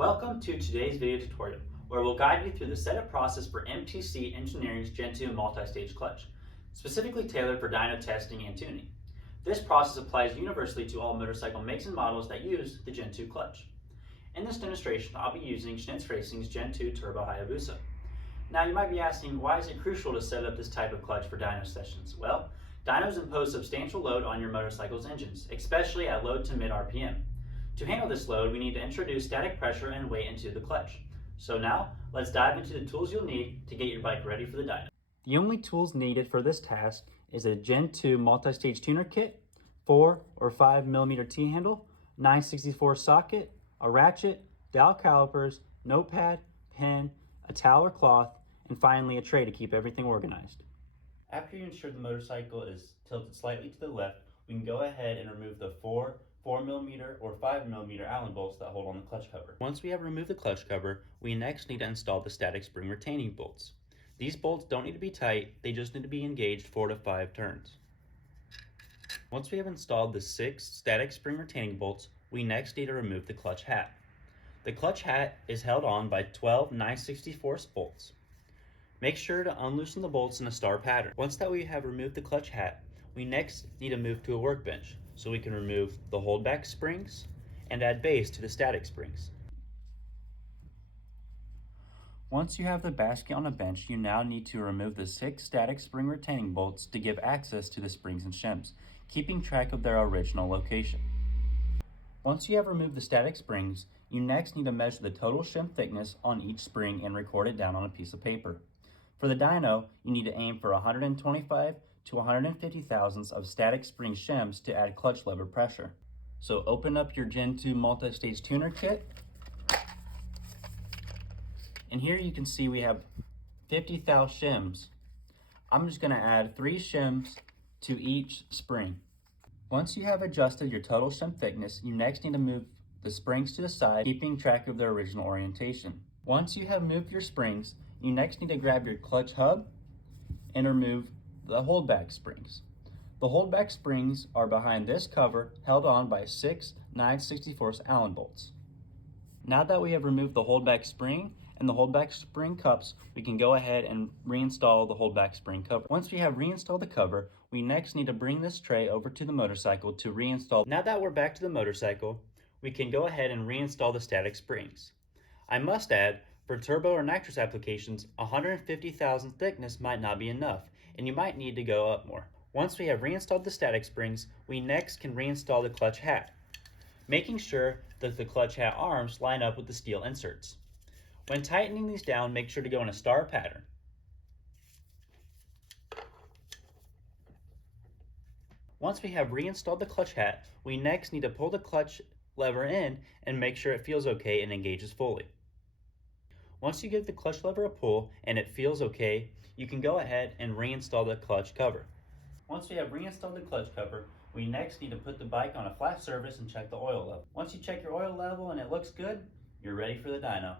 Welcome to today's video tutorial, where we'll guide you through the setup process for MTC Engineering's Gen 2 multi-stage clutch, specifically tailored for dyno testing and tuning. This process applies universally to all motorcycle makes and models that use the Gen 2 clutch. In this demonstration, I'll be using Schnitz Racing's Gen 2 Turbo Hayabusa. Now you might be asking, why is it crucial to set up this type of clutch for dyno sessions? Well, dynos impose substantial load on your motorcycle's engines, especially at low to mid RPM. To handle this load, we need to introduce static pressure and weight into the clutch. So now, let's dive into the tools you'll need to get your bike ready for the dyno. The only tools needed for this task is a Gen 2 multi-stage tuner kit, 4 or 5 millimeter T-handle, 964 socket, a ratchet, dowel calipers, notepad, pen, a towel or cloth, and finally a tray to keep everything organized. After you ensure the motorcycle is tilted slightly to the left, we can go ahead and remove the 4mm or 5mm Allen bolts that hold on the clutch cover. Once we have removed the clutch cover, we next need to install the static spring retaining bolts. These bolts don't need to be tight, they just need to be engaged 4 to 5 turns. Once we have installed the 6 static spring retaining bolts, we next need to remove the clutch hat. The clutch hat is held on by 12 9/64 bolts. Make sure to unloosen the bolts in a star pattern. Once that we have removed the clutch hat, we next need to move to a workbench so we can remove the holdback springs and add base to the static springs. Once you have the basket on a bench, you now need to remove the 6 static spring retaining bolts to give access to the springs and shims, keeping track of their original location. Once you have removed the static springs, you next need to measure the total shim thickness on each spring and record it down on a piece of paper. For the dyno, you need to aim for 125 to 150 thousandths of static spring shims to add clutch lever pressure. So open up your Gen 2 multi-stage tuner kit, and here you can see we have 50 thou shims. I'm just going to add 3 shims to each spring. Once you have adjusted your total shim thickness, you next need to move the springs to the side, keeping track of their original orientation. Once you have moved your springs, you next need to grab your clutch hub and remove the holdback springs. The holdback springs are behind this cover, held on by 6 9/64 Allen bolts. Now that we have removed the holdback spring and the holdback spring cups, we can go ahead and reinstall the holdback spring cover. Once we have reinstalled the cover, we next need to bring this tray over to the motorcycle to reinstall. Now that we're back to the motorcycle, we can go ahead and reinstall the static springs. I must add, for turbo or nitrous applications, 150 thousandth thickness might not be enough, and you might need to go up more. Once we have reinstalled the static springs, we next can reinstall the clutch hat, making sure that the clutch hat arms line up with the steel inserts. When tightening these down, make sure to go in a star pattern. Once we have reinstalled the clutch hat, we next need to pull the clutch lever in and make sure it feels okay and engages fully. Once you give the clutch lever a pull and it feels okay, you can go ahead and reinstall the clutch cover. Once we have reinstalled the clutch cover, we next need to put the bike on a flat surface and check the oil level. Once you check your oil level and it looks good, you're ready for the dyno.